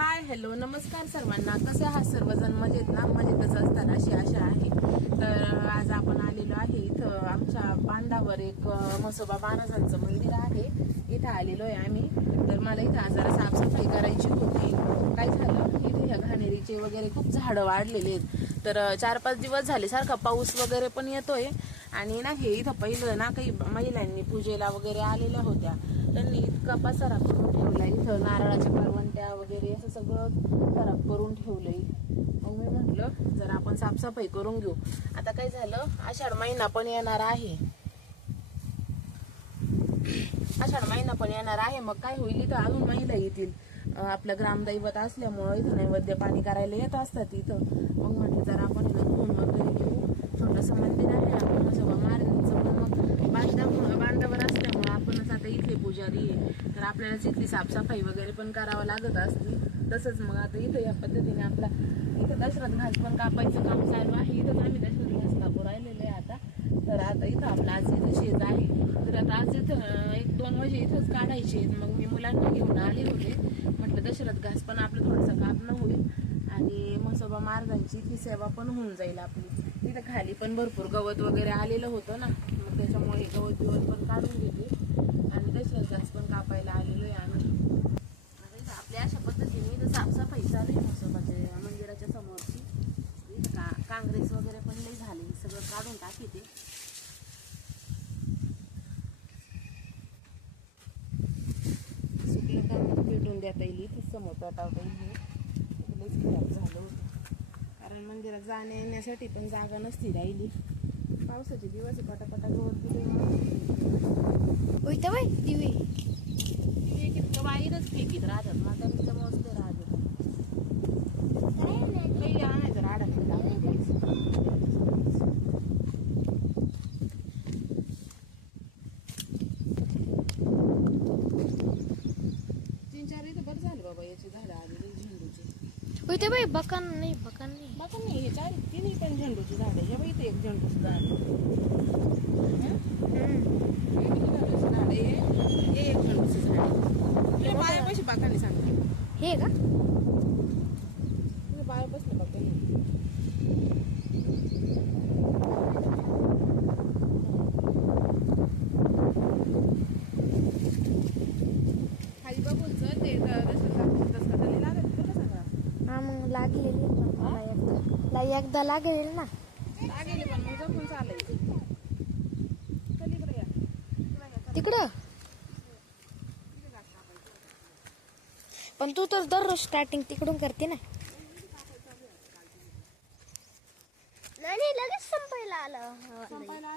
Hi hello नमस्कार सर्वांना. कसे आहात सर्वजण? मजेत ना? मजेतच असताना अशी आशा आहे. तर आज आपण आलेलो आहे इथं आमच्या बांधावर एक म्हसोबा महाराजांचं मंदिर आहे. इथं आलेलो आहे आम्ही. तर मला इथं आज जरा साफसफाई करायची होती. काय झालं, इथे ह्या घाणेरीचे वगैरे खूप झाडं वाढलेले आहेत. तर 4-5 दिवस झाले सारखा पाऊस वगैरे पण येतोय. आणि ना हे इथं पहिलं ना काही महिलांनी पूजेला वगैरे आलेल्या होत्या. त्यांनी इतका पसारा करून ठेवला इथं, नारळाच्या करवंट्या वगैरे असं सगळं खराब करून ठेवलंय. मग मी म्हटलं जरा आपण साफसफाई करून घेऊ. आता काय झालं, आषाढ महिना पण येणार आहे. मग काय होईल, इथं अजून महिला येतील. आपलं ग्रामदैवत असल्यामुळं इथं नैवेद्य पाणी करायला येत असतात इथं. मग म्हटलं जरा आपण फोन वगैरे घेऊ. छोटंसं मंदिर आहे आपण म्हसोबा महाराजांचं, पण मग बांधावर असल्यामुळं आपणच आता इथले पुजारी आहे, तर आपल्यालाच इथली साफसफाई वगैरे पण करावं लागत असते. तसंच मग आता इथं या पद्धतीने आपला इथं दशरथ घास पण कापायचं काम चालू आहे. इथंच आम्ही दशरथ घास कापू राहिलेलो आहे आता. तर आता इथं आपलं आज इथं शेत आहे. तर आता आज इथं 1-2 वर्ष इथंच काढायचे. मग मी मुलांना घेऊन आले होते. म्हटलं दशरथ घास पण आपलं थोडंसं कापणं होईल आणि म्हसोबा महाराजांची इथली सेवा पण होऊन जाईल आपली. तिथं खाली पण भरपूर गवत वगैरे आलेलं होतं ना, मग त्याच्यामुळे गवत बिवत पण काढून घेते आणि दशरथ घास पण कापायला आलेलो आहे आम्ही. आता इथं आपल्या अशा पद्धतीने इथं साफसफाई चालू आहे म्हसोबाच्या मंदिराच्या समोरची. इथं काँग्रेस वगैरे पण लई झाले, सगळं काढून टाकी ते. सुकलं काम पेटून देता येईल, इथंच समोर पेटावता येईल. लईच खराब झालं होतं, कारण मंदिरात जाण्या येण्यासाठी पण जागा नसती राहिली. पावसाचे दिवस पटापटा गवत दिवे कितकं बाहेरच फेकीत राहतात. मग त्यांच्या मस्त राहतात. काही आणायचं राडा तीन चार इथं बरं झालं बाबा, याची झाडं आलेली झेंडूची. बकन नाही, हे चार तिन्ही पण झेंडूची झाड आहे. हे इथे एक झेंडूचं झाड झाड आहे, हे एक झेंडूचं झाड आहे. पायापाशी बाकाने सांगते हे का पाया बसलं बाकाने. खाली बघून जर ते दसकटाला लागत तुला सांगा. हा मग लागलेली एकदा लागेल ना. लागेल पण मग जपून चालायचं. चल इकडे या. तिकडं पण तू तर दररोज स्टार्टिंग तिकडून करते ना. नाही लगेच संपायला आलं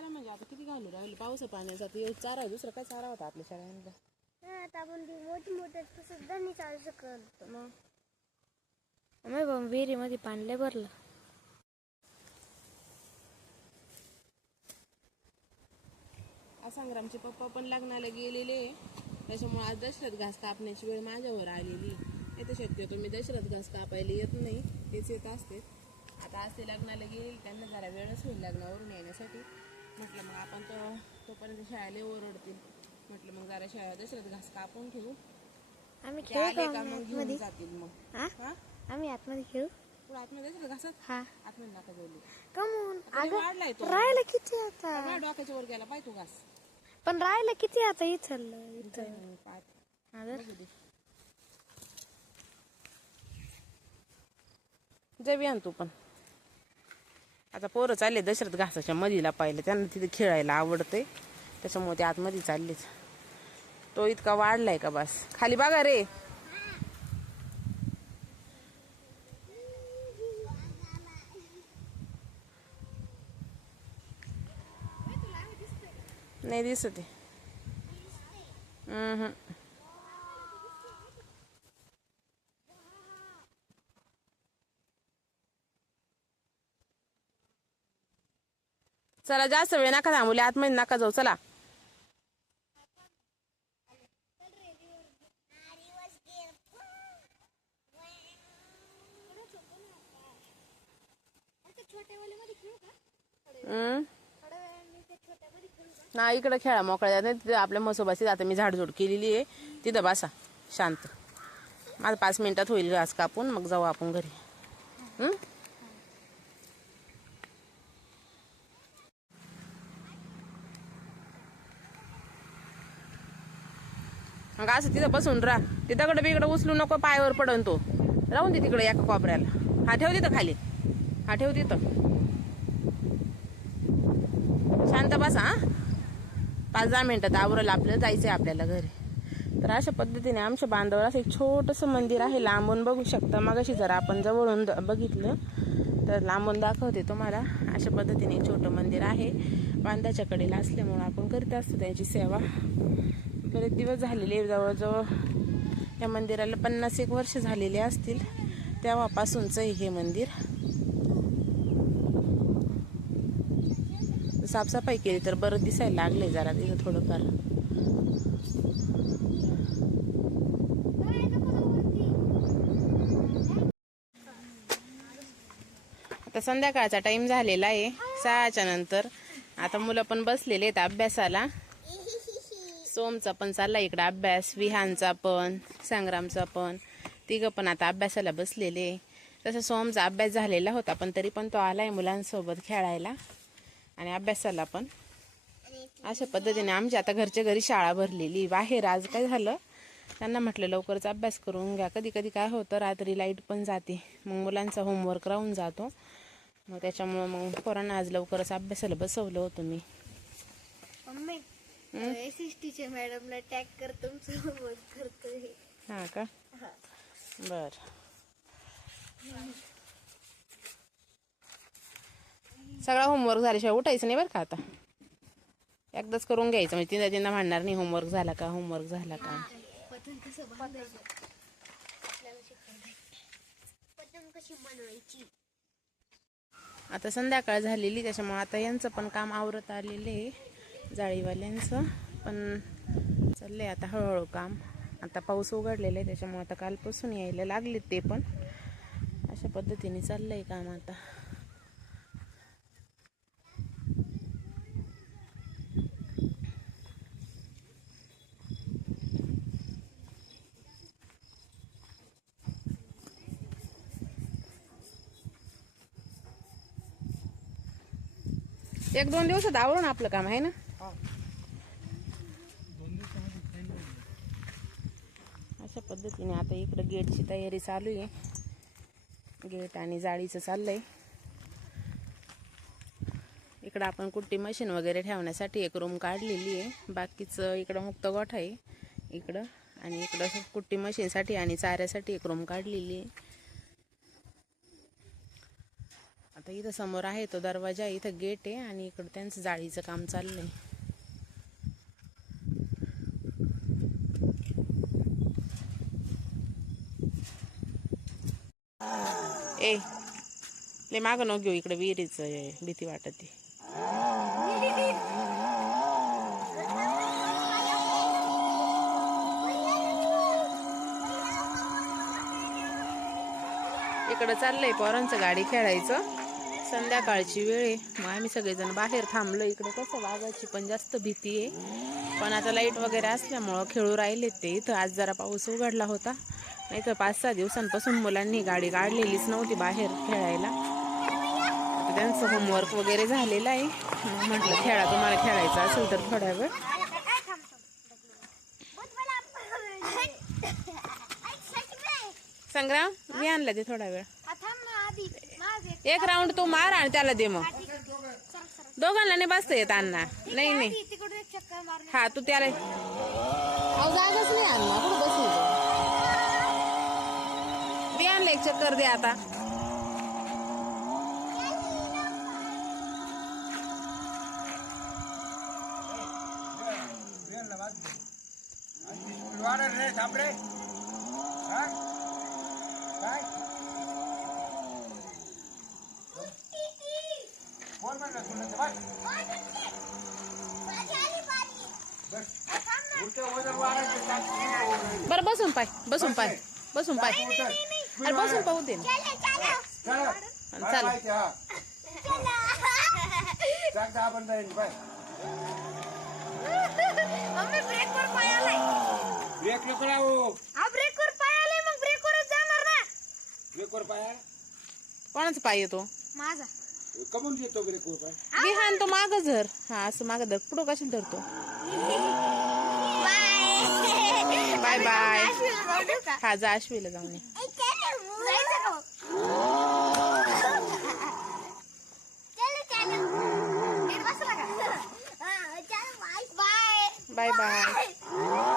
म्हणजे आता किती घालू राहिलं पावसा पाण्याचा. चारा दुसरं काय चारा होता आपल्या शाळांना. आता आपण मोठे मोठे सुद्धा नाही चालू शकत. मग विहिरीमध्ये पाणी लय भरलं. संग्रामचे पप्पा पण लग्नाला गेलेले, त्याच्यामुळे आज दशरथ घास कापण्याची वेळ माझ्यावर आलेली. येते शक्यतो मी दशरथ घास कापायला येत नाही, तेच येत असते. आता आज ते लग्नाला गेले, त्यांना जरा वेळच होईल लग्नावरून येण्यासाठी. म्हटलं मग आपण तोपर्यंत शाळेला ओरडतील. म्हटलं मग जरा दशरथ घास कापून ठेवू. आम्ही आले का मग घेऊन जातील. मग आम्ही आतमध्ये खेळू. तू आतमध्ये दशरथ घासात आतमध्ये नका बोलू. कमून वाढलाय तो, राहिलं किती आता. डोक्याच्या वर गेला पाहिजे तू घास. पण राहिलं किती आता इथं. जवी आण तू पण. आता पोरं चालले दशरथ घासाच्या मधीला पाहिलं, त्यांना तिथे खेळायला आवडते, त्याच्यामुळे ते आतमध्ये चाललेच. तो इतका वाढलाय का बस. खाली बघा रे. नाही दिसत आहे. चला जास्त वेळ नका थांबवले, आतमध्ये नका जाऊ. चला ना इकडे खेळा मोकळ्या. नाही तिथे आपल्या म्हसोबाची आता मी झाडझूड केलेली आहे, तिथं बसा शांत. माझं 5 मिनिटात होईल घास कापून, मग जाऊ आपण घरी. हं? मग असं तिथं बसून राहा. ते दगड बिगड उचलू नको, पायावर पडन तो. राहून दे तिकडे एका कोपऱ्याला. हा ठेव तिथं खाली. हा ठेव तिथं. शांत बसा. हा 5-10 मिनिटात आवरल आपल्याला, जायचंय आपल्याला घरी. तर अशा पद्धतीने आमच्या बांधावर असं एक छोटंसं मंदिर आहे. लांबून बघू शकता. मगाशी जर आपण जवळून बघितलं तर लांबून दाखवते तुम्हाला. अशा पद्धतीने एक छोटं मंदिर आहे. बांधाच्या कडेला असल्यामुळं आपण करीत असतो त्यांची सेवा. बरेच दिवस झालेले, जवळजवळ या मंदिराला 50-1 वर्ष झालेले असतील. तेव्हापासूनच हे मंदिर. साफसफाई केली तर बरं दिसायला लागले जरा तिथं थोडंफार. आता संध्याकाळचा टाइम झालेला आहे, 6च्या नंतर. आता मुलं पण बसलेले आहेत अभ्यासाला. सोमचा पण चालला इकडे अभ्यास, विहानचा पण, संग्रामचा पण. तिघं पण आता अभ्यासाला बसलेले. तसं सोमचा अभ्यास झालेला होता, पण तरी पण तो आलाय मुलांसोबत खेळायला आणि अभ्यासाला पण. अशा पद्धतीने आमची आता घरच्या घरी शाळा भरलेली. बाहेर आज काय झालं, त्यांना म्हटलं लवकरच अभ्यास करून घ्या. कधी कधी काय होतं, रात्री लाईट पण जाते, मग मुलांचा होमवर्क राहून जातो. मग त्याच्यामुळं मग पोरांना आज लवकरच अभ्यासाला बसवलं होतं मी. मम्मी टीचर मॅडमला टॅग कर, तुमचं होमवर्क करतोय. हा का? बर. सगळा होमवर्क झाल्याशिवाय उठायचं नाही बरं का. आता एकदाच करून घ्यायचं, म्हणजे तिला त्यांना म्हणणार नाही होमवर्क झाला का, होमवर्क झाला का. पतंग कसं बांधायचं आपल्याला शिकवलंय. पतंग कशी बनवायची. आता संध्याकाळ झालेली, त्याच्यामुळे आता यांचं पण काम आवरत आलेलं आहे, जाळीवाल्यांचं पण चाललंय आता हळूहळू काम. आता पाऊस उघडलेला आहे, त्याच्यामुळे आता कालपासून यायला लागले ते पण. अशा पद्धतीने चाललंय काम आता. एक 2 दिवसात आवरून आपलं काम आहे ना. अशा पद्धतीने आता इकडं गेटची तयारी चालू आहे. गेट आणि जाळीचं चाललंय. इकडं आपण कुट्टी मशीन वगैरे ठेवण्यासाठी एक रूम काढलेली आहे. बाकीचं इकडं मुक्त गोठा आहे इकडं, आणि इकडं कुट्टी मशीनसाठी आणि चाऱ्यासाठी एक रूम काढलेली आहे. आता इथं समोर आहे तो दरवाजा, इथं गेट आहे आणि इकडं त्यांचं जाळीचं काम चाललंय. ए ले मागं न घेऊ, इकडे विहिरीचं भीती वाटते. इकडं चाललंय पोरांचं गाडी खेळायचं. संध्याकाळची वेळ आहे, मग आम्ही सगळेजण बाहेर थांबलो. इकडे कसं वाघाची पण जास्त भीती आहे, पण आता लाईट वगैरे असल्यामुळं खेळू राहिलेत ते. इथं आज जरा पाऊस उघडला होता, नाही तर 5-6 दिवसांपासून मुलांनी गाडी काढलेलीच नव्हती बाहेर खेळायला. आता त्यांचं होमवर्क वगैरे झालेलं आहे. मग म्हटलं खेळा, तुम्हाला खेळायचं असेल तर थोड्या वेळ. संग्राम मी आणला ते थोडा वेळ. एक राऊंड तू मार आणि त्याला दे. मग दोघांना नाही बसता येत अण्णा. नाही नाही, हा तू त्याला जागाच नाही अण्णा, कुठं बसायचं. मी आणलं एक चक्कर दे आता. बरं बसून पाय, बसून पाय, बसून पाय. अरे बसून पाहू दे ना. चल ब्रेकवर पाय आलाय. कोणाचा पाय येतो माझा कमून येतो वगैरे खूप आहे. विहान तो माग धर. हा असं माग धर. पुढं कशाला धरतो. Bye bye. हा जा आश्वीला जाऊन ये. Bye bye.